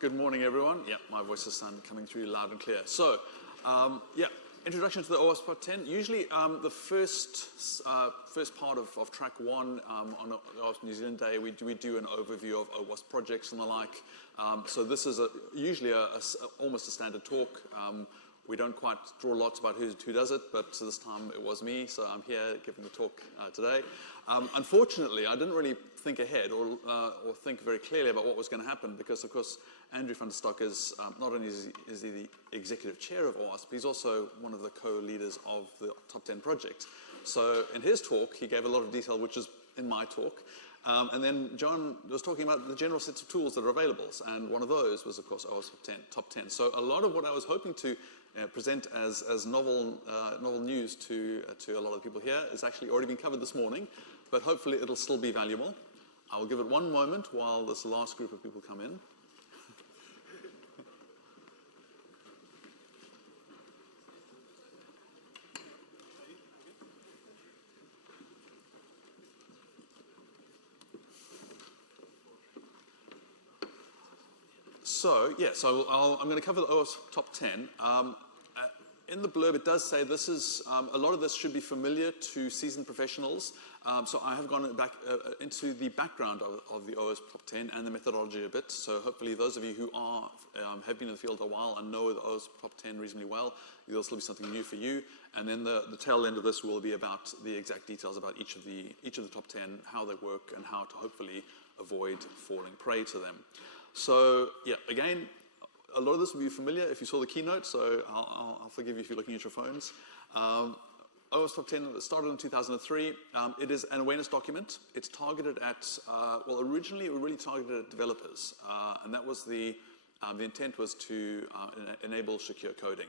Good morning, everyone. Yeah, my voice is coming through loud and clear. So, yeah, introduction to the OWASP Part 10. Usually, the first part of track one on OWASP New Zealand Day, we do an overview of OWASP projects and the like. So this is usually almost a standard talk. We don't quite draw lots about who does it, but this time it was me, so I'm here giving the talk today. Unfortunately, I didn't really think ahead or think very clearly about what was going to happen because, of course, Andrew van der Stok is not only is he the executive chair of OWASP, he's also one of the co-leaders of the Top 10 project. So in his talk, he gave a lot of detail, which is in my talk. And then John was talking about the general sets of tools that are available, and one of those was, of course, OWASP Top 10. So a lot of what I was hoping to present as novel news to a lot of people here has actually already been covered this morning, but hopefully it'll still be valuable. I will give it one moment while this last group of people come in. So, yeah, I'm going to cover the OWASP Top 10. In the blurb, it does say this is, a lot of this should be familiar to seasoned professionals. So I have gone back into the background of the OWASP Top 10 and the methodology a bit. So hopefully those of you who have been in the field a while and know the OWASP Top 10 reasonably well, there'll still be something new for you. And then the tail end of this will be about the exact details about each of the Top 10, how they work, and how to hopefully avoid falling prey to them. So, yeah, again, a lot of this will be familiar if you saw the keynote, so I'll forgive you if you're looking at your phones. OWASP Top 10 started in 2003. It is an awareness document. It's targeted at, well, originally it was really targeted at developers, and that was the intent was to enable secure coding.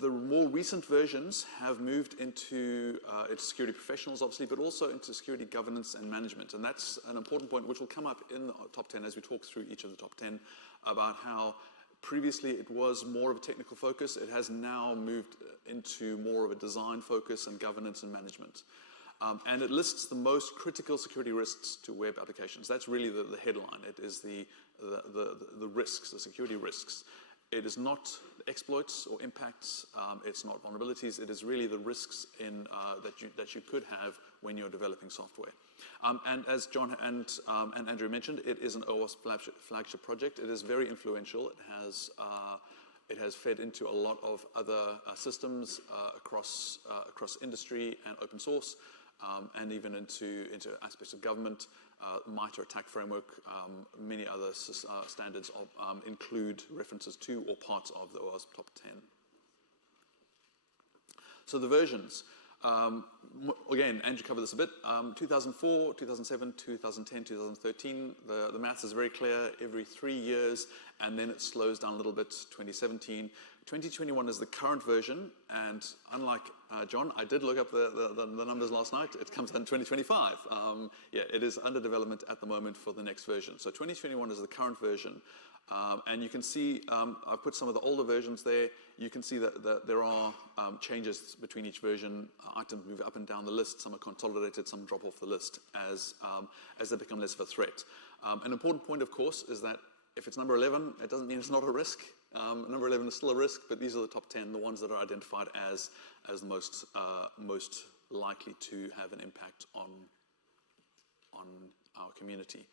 The more recent versions have moved into security professionals, obviously, but also into security governance and management. And that's an important point which will come up in the Top 10 as we talk through each of the Top 10 about how previously it was more of a technical focus. It has now moved into more of a design focus and governance and management. And it lists the most critical security risks to web applications. That's really the headline. It is the risks, the security risks. It is not exploits or impacts. It's not vulnerabilities. It is really the risks that you could have when you're developing software. And as John and Andrew mentioned, it is an OWASP flagship project. It is very influential. It has fed into a lot of other systems across industry and open source, and even into aspects of government. MITRE ATT&CK framework, many other standards include references to or parts of the OWASP Top 10. So the versions, again, Andrew covered this a bit, 2004, 2007, 2010, 2013, the maths is very clear, every 3 years, and then it slows down a little bit, 2017. 2021 is the current version, and unlike John, I did look up the numbers last night. It comes out in 2025. Yeah, it is under development at the moment for the next version. So 2021 is the current version. And you can see, I've put some of the older versions there. You can see that there are changes between each version. Items move up and down the list. Some are consolidated, some drop off the list as they become less of a threat. An important point, of course, is that if it's number 11, it doesn't mean it's not a risk. Number 11 is still a risk, but these are the top 10, the ones that are identified as the most likely to have an impact on our community.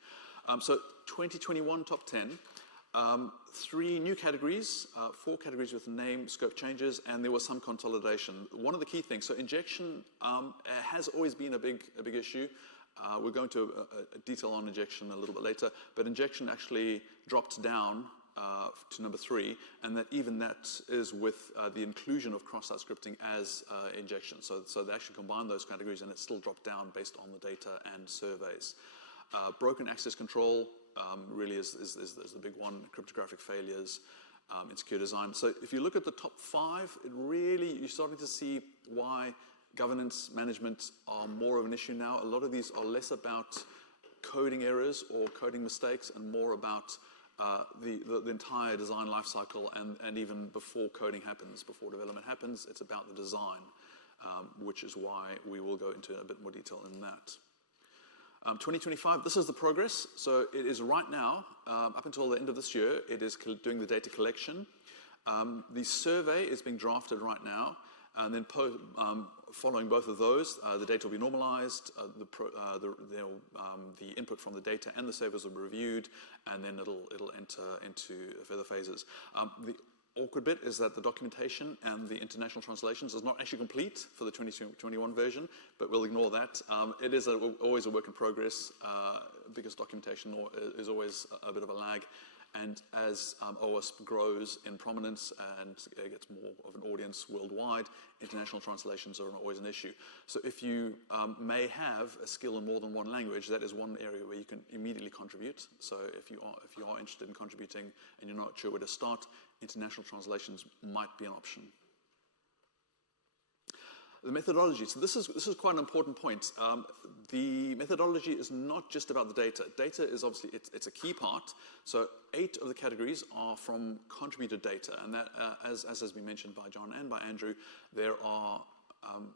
So 2021 top 10, 3 new categories, 4 categories with name, scope changes, and there was some consolidation. One of the key things, so injection has always been a big issue. We'll go into a detail on injection a little bit later, but injection actually dropped down to number 3, and that even that is with the inclusion of cross-site scripting as injection. So they actually combine those categories, and it still dropped down based on the data and surveys. Broken access control really is the big one. Cryptographic failures, insecure design. So if you look at the top 5, it really, you're starting to see why governance management are more of an issue now. A lot of these are less about coding errors or coding mistakes and more about the entire design lifecycle and even before coding happens, before development happens, it's about the design, which is why we will go into a bit more detail in that. 2025, this is the progress. So it is right now, up until the end of this year, it is doing the data collection. The survey is being drafted right now, and then following both of those, the data will be normalized, the input from the data and the servers will be reviewed, and then it'll enter into further phases. The awkward bit is that the documentation and the international translations is not actually complete for the 2021 version, but we'll ignore that. It is always a work in progress because documentation is always a bit of a lag. And as OWASP grows in prominence and gets more of an audience worldwide, international translations are always an issue. So if you may have a skill in more than one language, that is one area where you can immediately contribute. So if you are interested in contributing and you're not sure where to start, international translations might be an option. The methodology. So this is quite an important point. The methodology is not just about the data. Data is obviously, it's a key part. So 8 of the categories are from contributed data. And that, as has been mentioned by John and by Andrew, there are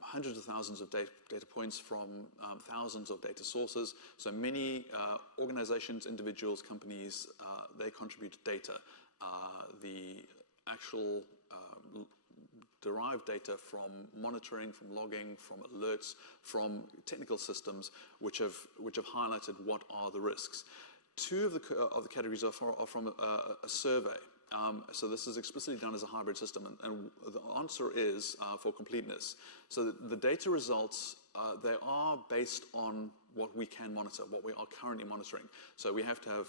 hundreds of thousands of data points from thousands of data sources. So many organizations, individuals, companies, they contribute data. The actual derived data from monitoring, from logging, from alerts, from technical systems which have highlighted what are the risks. 2 of the categories are from a survey. So this is explicitly done as a hybrid system, and the answer is for completeness. So the data results, they are based on what we can monitor, what we are currently monitoring. So we have to have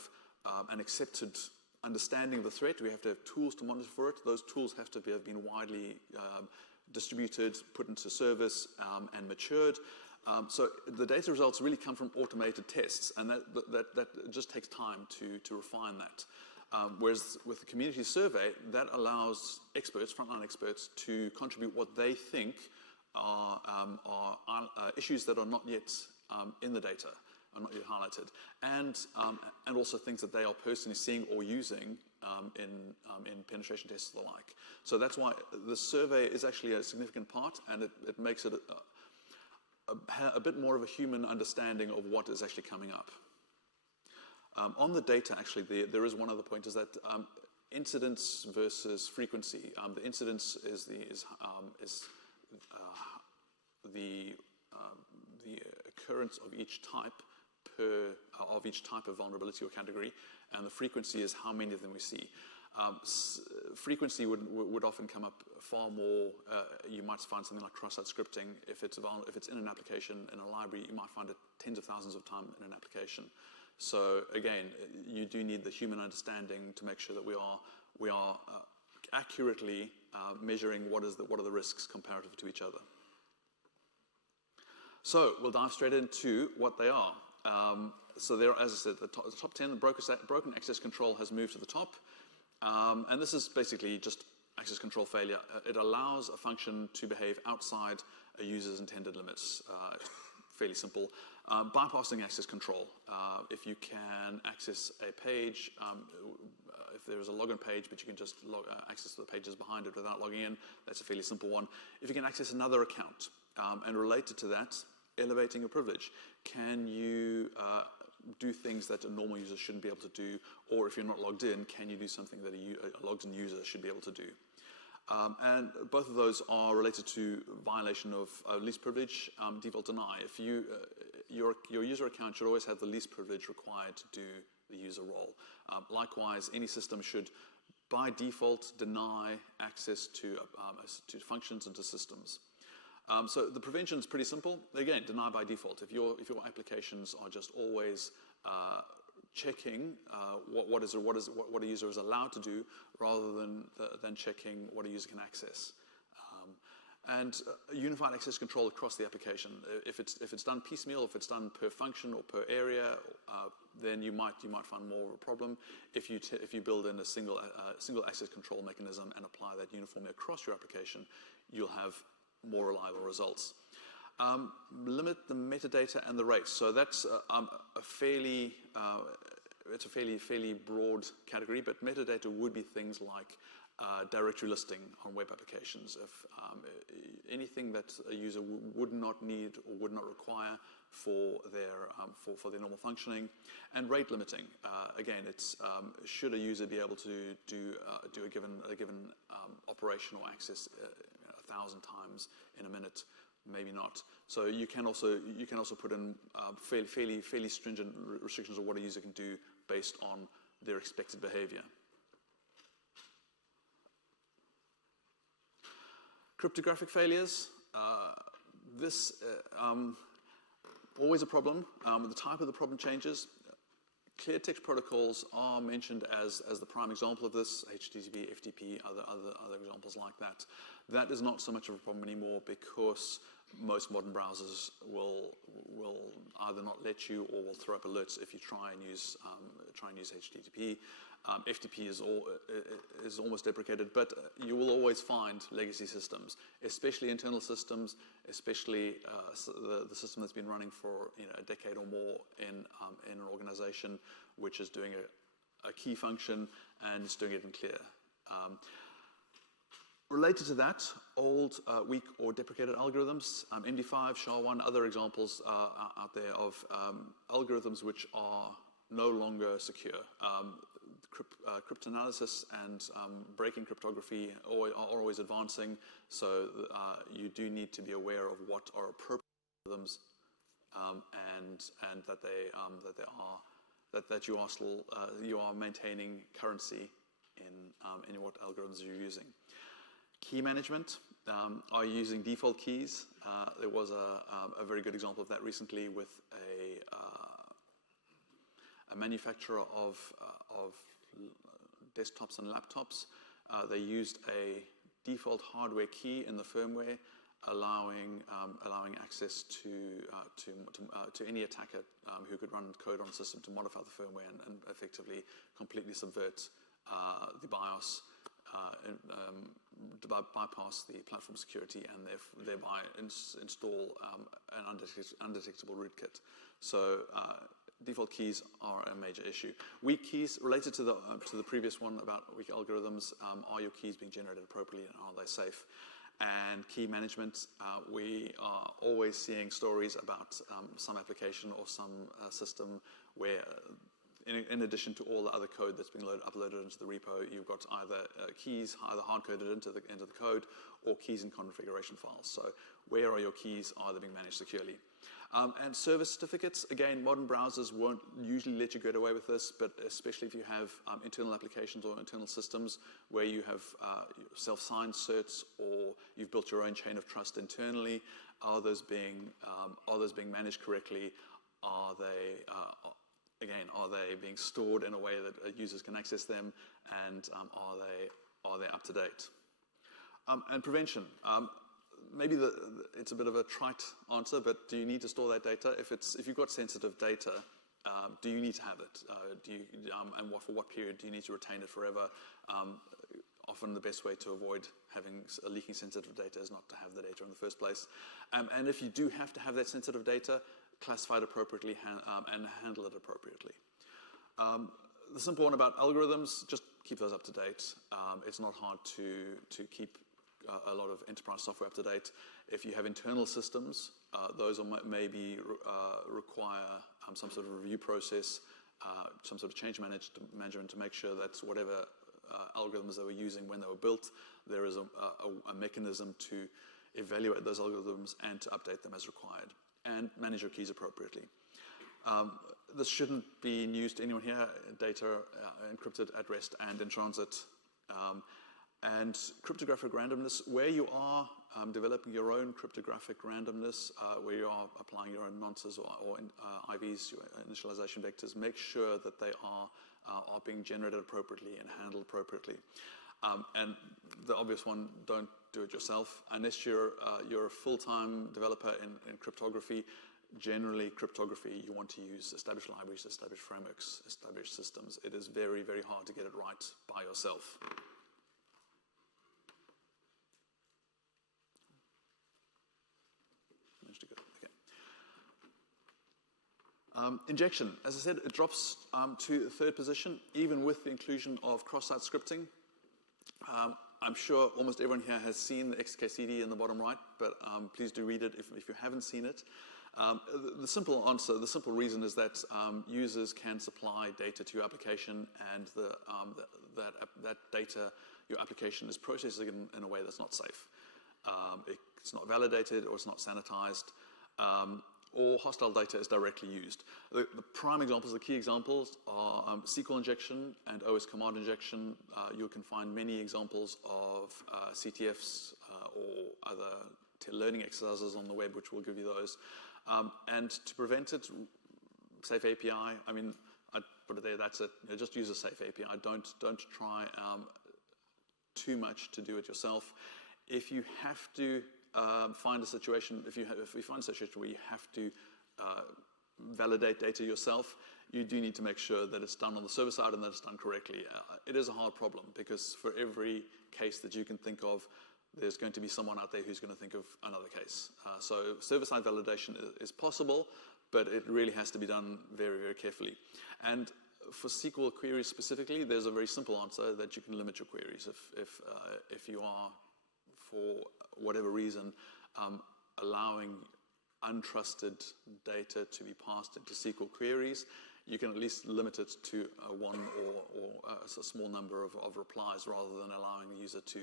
an accepted understanding of the threat. We have to have tools to monitor for it. Those tools have to have been widely distributed, put into service, and matured. So the data results really come from automated tests, and that just takes time to refine that. Whereas with the community survey, that allows experts, frontline experts, to contribute what they think are issues that are not yet in the data, are not yet highlighted, and also things that they are personally seeing or using in penetration tests and the like. So that's why the survey is actually a significant part, and it makes it a bit more of a human understanding of what is actually coming up. On the data, actually, there is one other point, is that incidence versus frequency. The incidence is the occurrence of each type of vulnerability or category, and the frequency is how many of them we see. Frequency would often come up far more. You might find something like cross-site scripting. If it's in an application, in a library, you might find it tens of thousands of times in an application. So again, you do need the human understanding to make sure that we are accurately measuring what are the risks comparative to each other. So we'll dive straight into what they are. So there, as I said, the top 10, the broken access control has moved to the top. And this is basically just access control failure. It allows a function to behave outside a user's intended limits. Fairly simple. Bypassing access control. If you can access a page, if there is a login page, but you can just access the pages behind it without logging in, that's a fairly simple one. If you can access another account, and related to that, elevating a privilege. Can you do things that a normal user shouldn't be able to do? Or if you're not logged in, can you do something that a logged in user should be able to do? And both of those are related to violation of least privilege, default deny. If your user account should always have the least privilege required to do the user role. Likewise, any system should, by default, deny access to functions and to systems. So the prevention is pretty simple. Again, deny by default. If your applications are just always checking what a user is allowed to do, rather than checking what a user can access, and unified access control across the application. If it's done piecemeal, if it's done per function or per area, then you might find more of a problem. If you build in a single access control mechanism and apply that uniformly across your application, you'll have more reliable results. Limit the metadata and the rates. So that's a fairly it's a fairly broad category, but metadata would be things like directory listing on web applications. If anything that a user would not need or would not require for their normal functioning, and rate limiting. Again, it's should a user be able to do a given operation or access 1,000 times in a minute? Maybe not. So you can also put in fairly stringent restrictions of what a user can do based on their expected behavior. Cryptographic failures. This always a problem. The type of the problem changes. Clear text protocols are mentioned as the prime example of this. HTTP, FTP, other examples like that. That is not so much of a problem anymore because most modern browsers will either not let you or will throw up alerts if you try and use HTTP. FTP is almost deprecated, but you will always find legacy systems, especially internal systems, especially the system that's been running for a decade or more in an organization which is doing a key function and is doing it in clear. Related to that, old, weak, or deprecated algorithms, MD5, SHA-1, other examples out there of algorithms which are no longer secure. Cryptanalysis and breaking cryptography are always advancing, so you do need to be aware of what are appropriate algorithms and that you are maintaining currency in what algorithms you're using. Key management. Are you using default keys? There was a very good example of that recently with a manufacturer of desktops and laptops. They used a default hardware key in the firmware, allowing access to any attacker who could run code on the system to modify the firmware and effectively completely subvert the BIOS, to bypass the platform security and thereby install an undetectable rootkit. So default keys are a major issue. Weak keys, related to the previous one about weak algorithms, are your keys being generated appropriately and are they safe? And key management, we are always seeing stories about some application or some system where in addition to all the other code that's being uploaded into the repo, you've got either keys either hard-coded into the code or keys in configuration files. So where are your keys? Are they being managed securely? And service certificates, again, modern browsers won't usually let you get away with this, but especially if you have internal applications or internal systems where you have self-signed certs or you've built your own chain of trust internally, are those being managed correctly? Are they being stored in a way that users can access them, and are they up to date? And prevention. Maybe it's a bit of a trite answer, but do you need to store that data? If you've got sensitive data, do you need to have it? And for what period do you need to retain it forever? Often the best way to avoid having leaking sensitive data is not to have the data in the first place. And if you do have to have that sensitive data, classify it appropriately and handle it appropriately. The simple one about algorithms, just keep those up to date. It's not hard to keep a lot of enterprise software up to date. If you have internal systems, those maybe require some sort of review process, some sort of change management to make sure that whatever algorithms they were using when they were built, there is a mechanism to evaluate those algorithms and to update them as required, and manage your keys appropriately. This shouldn't be news to anyone here. Data encrypted at rest and in transit. And cryptographic randomness, where you are developing your own cryptographic randomness, where you are applying your own nonces or IVs, your initialization vectors, make sure that they are being generated appropriately and handled appropriately. And the obvious one, don't do it yourself. Unless you're a full-time developer in cryptography, generally cryptography, you want to use established libraries, established frameworks, established systems. It is very, very hard to get it right by yourself. Injection, as I said, it drops to third position, even with the inclusion of cross-site scripting. I'm sure almost everyone here has seen the XKCD in the bottom right, but please do read it if you haven't seen it. The simple answer, the simple reason is that users can supply data to your application, and that data, your application is processing in a way that's not safe. It's not validated, or it's not sanitized, or hostile data is directly used. The prime examples, the key examples are SQL injection and OS command injection. You can find many examples of CTFs or other learning exercises on the web, which will give you those. And to prevent it, safe API, I mean, I'd put it there, that's it. You know, just use a safe API. Don't try too much to do it yourself. If you have to find a situation, if you find a situation where you have to validate data yourself, you do need to make sure that it's done on the server side and that it's done correctly. It is a hard problem, because for every case that you can think of, there's going to be someone out there who's going to think of another case. So server-side validation is possible, but it really has to be done very, very carefully. And for SQL queries specifically, there's a very simple answer that you can limit your queries. If you are, for whatever reason, allowing untrusted data to be passed into SQL queries, you can at least limit it to one or a small number of replies, rather than allowing the user to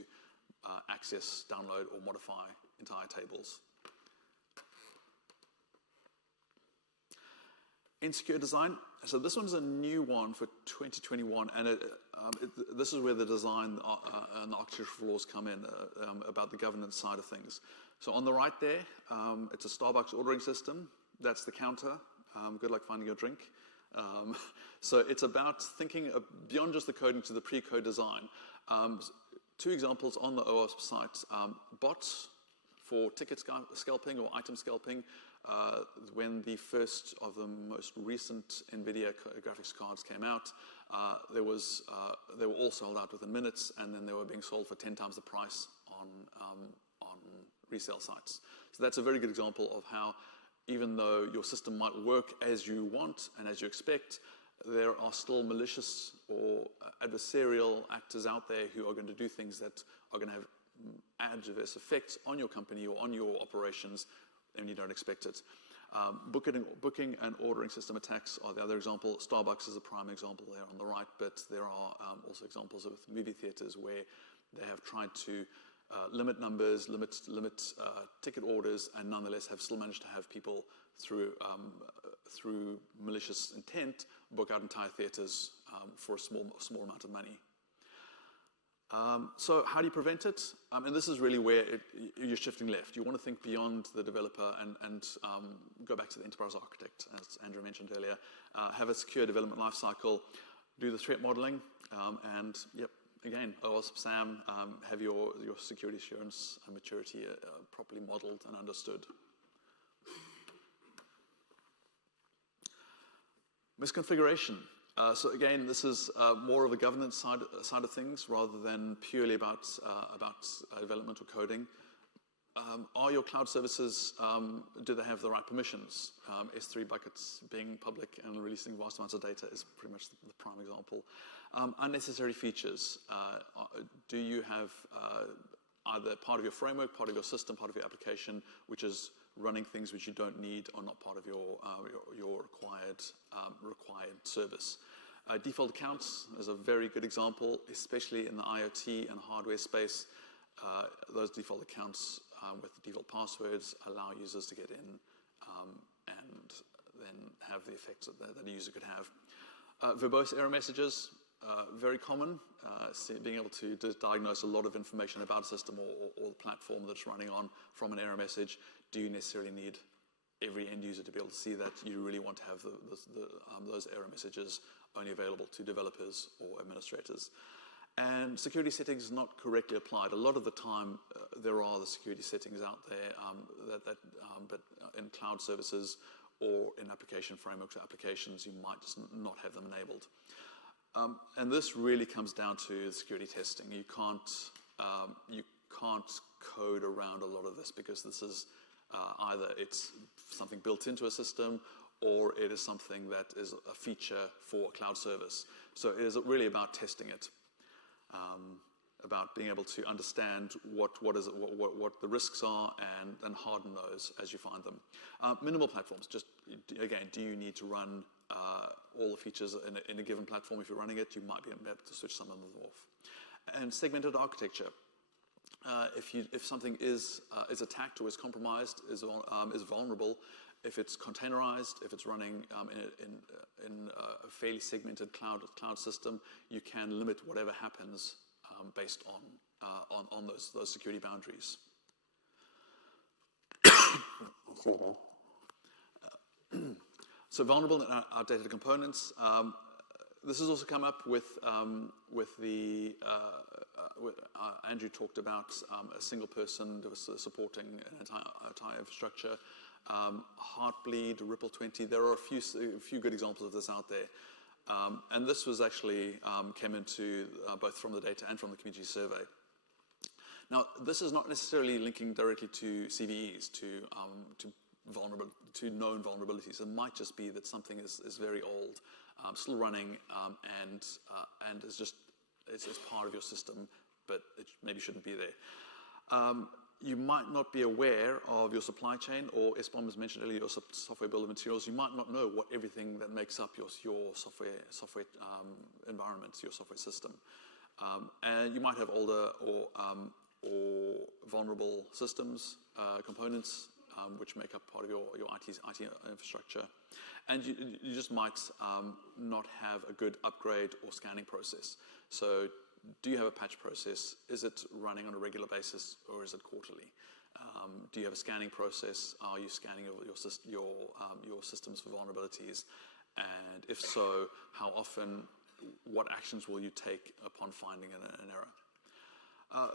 access, download, or modify entire tables. Insecure design. So this one's a new one for 2021, and this is where the design and the architectural flaws come in, about the governance side of things. So on the right there, it's a Starbucks ordering system. That's the counter. Good luck finding your drink. So it's about thinking beyond just the coding to the pre-code design. Two examples on the OWASP site. Bots for ticket scalping or item scalping. When the first of the most recent NVIDIA graphics cards came out, they were all sold out within minutes, and then they were being sold for 10 times the price on resale sites. So that's a very good example of how, even though your system might work as you want and as you expect, there are still malicious or adversarial actors out there who are going to do things that are going to have adverse effects on your company or on your operations, and you don't expect it. Booking and ordering system attacks are the other example. Starbucks is a prime example there on the right, but there are also examples of movie theaters where they have tried to limit numbers, limit ticket orders, and nonetheless have still managed to have people through malicious intent book out entire theaters for a small amount of money. So how do you prevent it? And this is really where you're shifting left. You want to think beyond the developer and go back to the enterprise architect, as Andrew mentioned earlier. Have a secure development lifecycle, do the threat modeling, and yep, again, OWASP SAM, have your security assurance and maturity properly modeled and understood. Misconfiguration. So again, this is more of a governance side of things, rather than purely about development or coding. Are your cloud services, do they have the right permissions? S3 buckets being public and releasing vast amounts of data is pretty much the prime example. Unnecessary features. Do you have either part of your framework, part of your system, part of your application, which is running things which you don't need or not part of your required service? Default accounts is a very good example, especially in the IoT and hardware space. Those default accounts with the default passwords allow users to get in and then have the effects that a user could have. Verbose error messages, very common. Being able to diagnose a lot of information about a system or the platform that it's running on from an error message. Do you necessarily need every end user to be able to see that? You really want to have those error messages only available to developers or administrators. And security settings not correctly applied. A lot of the time, there are the security settings out there, but in cloud services or in application frameworks or applications, you might just not have them enabled. And this really comes down to security testing. You can't code around a lot of this, because this is either it's something built into a system, or it is something that is a feature for a cloud service. So it is really about testing it, about being able to understand what the risks are and harden those as you find them. Minimal platforms, just again, do you need to run all the features in a given platform? If you're running it, you might be able to switch some of them off. And segmented architecture. If something is attacked or is compromised, is vulnerable, if it's containerized, if it's running in a fairly segmented cloud system, you can limit whatever happens based on those security boundaries. So vulnerable and outdated components. This has also come up with Andrew talked about a single person that was supporting an entire infrastructure. Heartbleed, Ripple 20, there are a few good examples of this out there. And this was actually came into both from the data and from the community survey. Now, this is not necessarily linking directly to CVEs, to known vulnerabilities. It might just be that something is very old, still running, and it's part of your system, but it maybe shouldn't be there. You might not be aware of your supply chain, or as Esbom has mentioned earlier, your software bill of materials. You might not know what everything that makes up your software environment, your software system. And you might have older or vulnerable systems, components, which make up part of your IT infrastructure. And you just might not have a good upgrade or scanning process. So do you have a patch process? Is it running on a regular basis, or is it quarterly? Do you have a scanning process? Are you scanning your systems for vulnerabilities? And if so, how often? What actions will you take upon finding an error?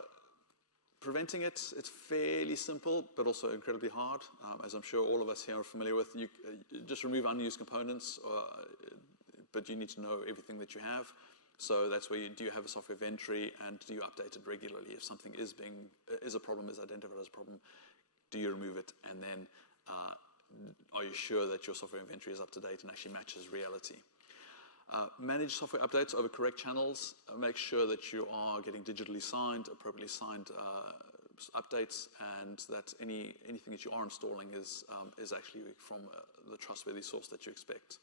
Preventing it's fairly simple, but also incredibly hard, as I'm sure all of us here are familiar with. You just remove unused components, but you need to know everything that you have. So that's where do you have a software inventory, and do you update it regularly? If something is a problem, is identified as a problem, do you remove it? And then are you sure that your software inventory is up to date and actually matches reality? Manage software updates over correct channels. Make sure that you are getting digitally signed, appropriately signed updates, and that anything that you are installing is actually from the trustworthy source that you expect.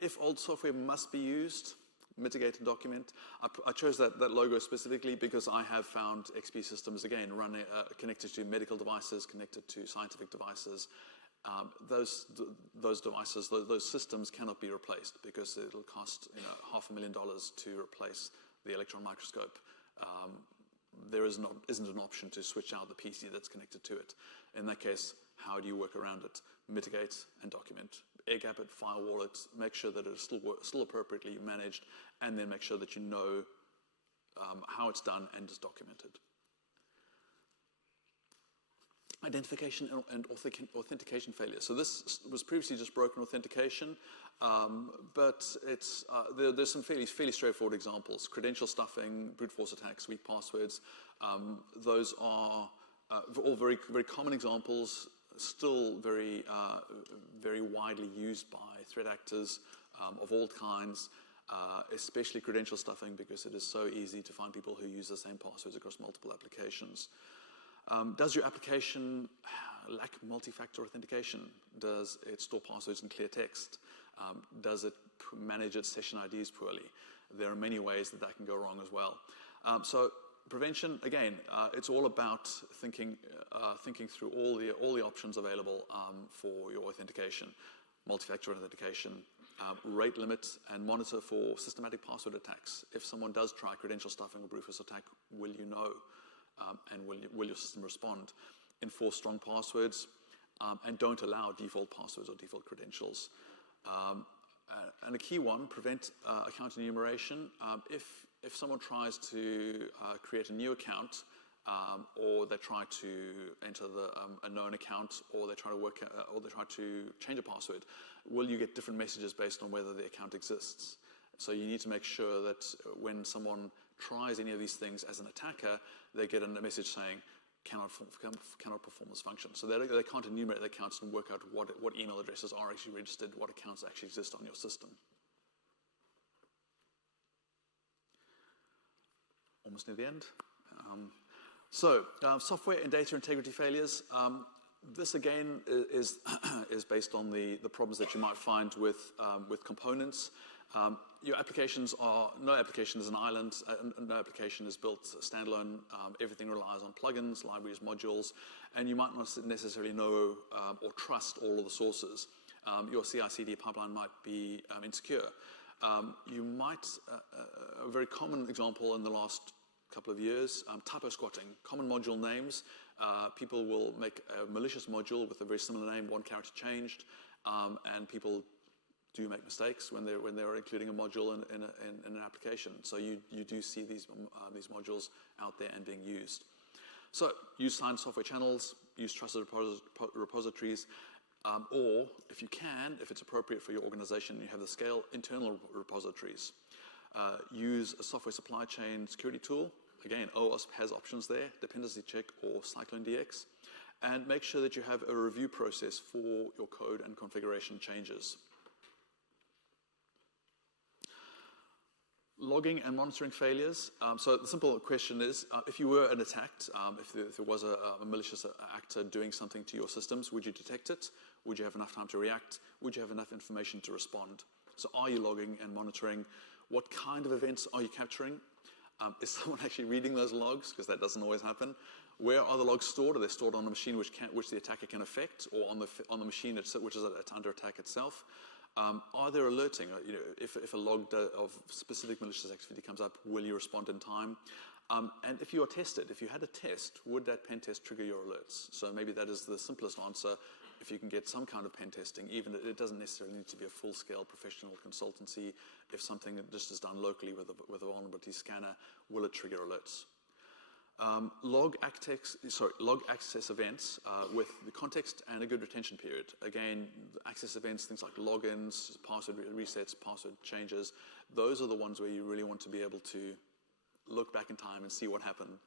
If old software must be used, mitigate and document. I chose that logo specifically because I have found XP systems, again, running connected to medical devices, connected to scientific devices. Those devices, those systems cannot be replaced because it'll cost $500,000 to replace the electron microscope. There isn't an option to switch out the PC that's connected to it. In that case, how do you work around it? Mitigate and document. Air gap it, firewall it, make sure that it is still appropriately managed, and then make sure that you know how it's done and is documented. Identification and authentication failure. So this was previously just broken authentication, but there's some fairly straightforward examples. Credential stuffing, brute force attacks, weak passwords. Those are all very, very common examples, still very widely used by threat actors of all kinds, especially credential stuffing, because it is so easy to find people who use the same passwords across multiple applications. Does your application lack multi-factor authentication? Does it store passwords in clear text? Does it manage its session IDs poorly? There are many ways that can go wrong as well. So prevention, again, it's all about thinking through all the options available for your authentication. Multi-factor authentication, rate limit, and monitor for systematic password attacks. If someone does try credential stuffing or brute force attack, will you know? And will your system respond? Enforce strong passwords, and don't allow default passwords or default credentials. And a key one, prevent account enumeration. If someone tries to create a new account, or they try to enter a known account, or they try to change a password, will you get different messages based on whether the account exists? So you need to make sure that when someone tries any of these things as an attacker, they get a message saying, cannot perform this function. So they can't enumerate the accounts and work out what email addresses are actually registered, what accounts actually exist on your system. Almost near the end. Software and data integrity failures. This again is based on the problems that you might find with components. Your applications no application is an island, no application is built standalone. Everything relies on plugins, libraries, modules, and you might not necessarily know or trust all of the sources. Your CI/CD pipeline might be insecure. You might, a very common example in the last couple of years, typo squatting, common module names. People will make a malicious module with a very similar name, one character changed, and people do make mistakes when they're including a module in an application. So you do see these modules out there and being used. So use signed software channels, use trusted repositories, or if you can, if it's appropriate for your organization, you have the scale, internal repositories. Use a software supply chain security tool. Again, OWASP has options there, dependency check or Cyclone DX. And make sure that you have a review process for your code and configuration changes. Logging and monitoring failures. So the simple question is, if you were attacked, if there was a malicious actor doing something to your systems, would you detect it? Would you have enough time to react? Would you have enough information to respond? So are you logging and monitoring? What kind of events are you capturing? Is someone actually reading those logs? Because that doesn't always happen. Where are the logs stored? Are they stored on a machine which the attacker can affect, or on the machine which is under attack itself? Are there alerting? If a log of specific malicious activity comes up, will you respond in time? And if you are tested, if you had a test, would that pen test trigger your alerts? So maybe that is the simplest answer. If you can get some kind of pen testing, even it doesn't necessarily need to be a full-scale professional consultancy. If something just is done locally with a vulnerability scanner, will it trigger alerts? Log access events with the context and a good retention period. Again, access events, things like logins, password resets, password changes, those are the ones where you really want to be able to look back in time and see what happened.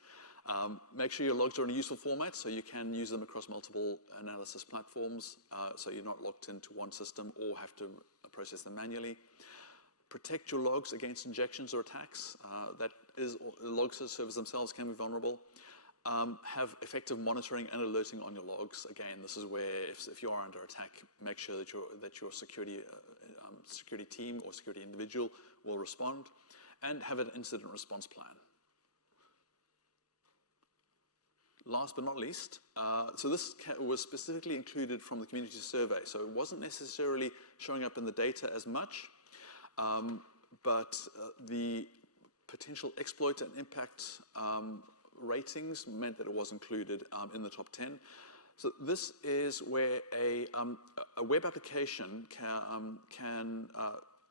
Make sure your logs are in a useful format so you can use them across multiple analysis platforms, so you're not locked into one system or have to process them manually. Protect your logs against injections or attacks. Log servers themselves can be vulnerable. Have effective monitoring and alerting on your logs. Again, this is where if you are under attack, make sure that your security team or security individual will respond, and have an incident response plan. Last but not least, so this was specifically included from the community survey, so it wasn't necessarily showing up in the data as much, but the potential exploit and impact ratings meant that it was included in the top 10. So this is where a web application can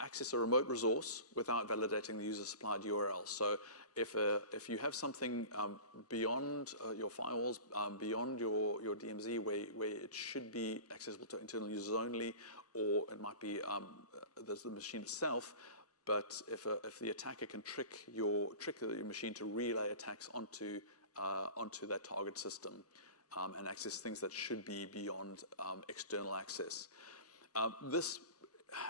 access a remote resource without validating the user-supplied URL. So if you have something beyond your firewalls, beyond your DMZ, where it should be accessible to internal users only, or it might be the machine itself, but if the attacker can trick your machine to relay attacks onto that target system and access things that should be beyond external access. This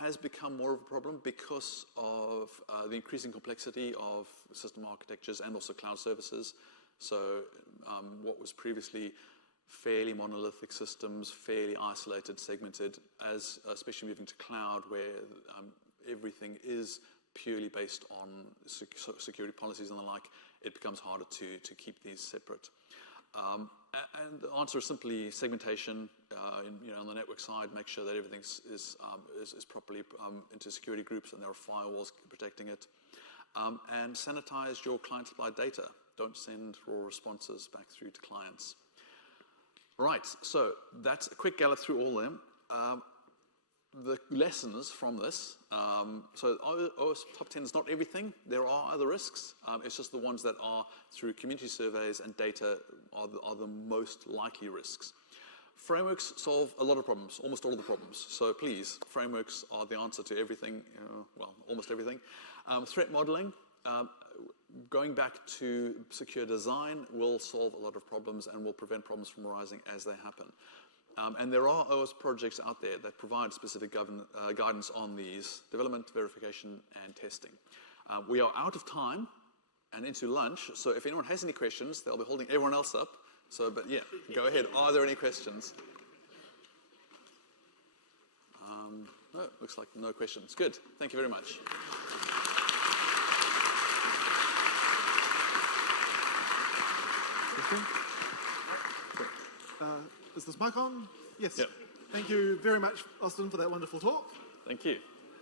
has become more of a problem because of the increasing complexity of system architectures and also cloud services. So what was previously fairly monolithic systems, fairly isolated, segmented, especially moving to cloud where everything is purely based on security policies and the like, it becomes harder to keep these separate. And the answer is simply segmentation. On the network side, make sure that everything is properly into security groups and there are firewalls protecting it. And sanitize your client-supplied data. Don't send raw responses back through to clients. Right, so that's a quick gallop through all of them. The lessons from this, so OWASP Top 10 is not everything. There are other risks. It's just the ones that are through community surveys and data are the most likely risks. Frameworks solve a lot of problems, almost all of the problems. So please, frameworks are the answer to everything, well, almost everything. Threat modeling, going back to secure design will solve a lot of problems and will prevent problems from arising as they happen. And there are OWASP projects out there that provide specific guidance on these: development, verification, and testing. We are out of time and into lunch, so if anyone has any questions, they'll be holding everyone else up. So, but yeah, go ahead. Are there any questions? No, looks like no questions. Good. Thank you very much. Is this mic on? Yes. Yep. Thank you very much, Austin, for that wonderful talk. Thank you.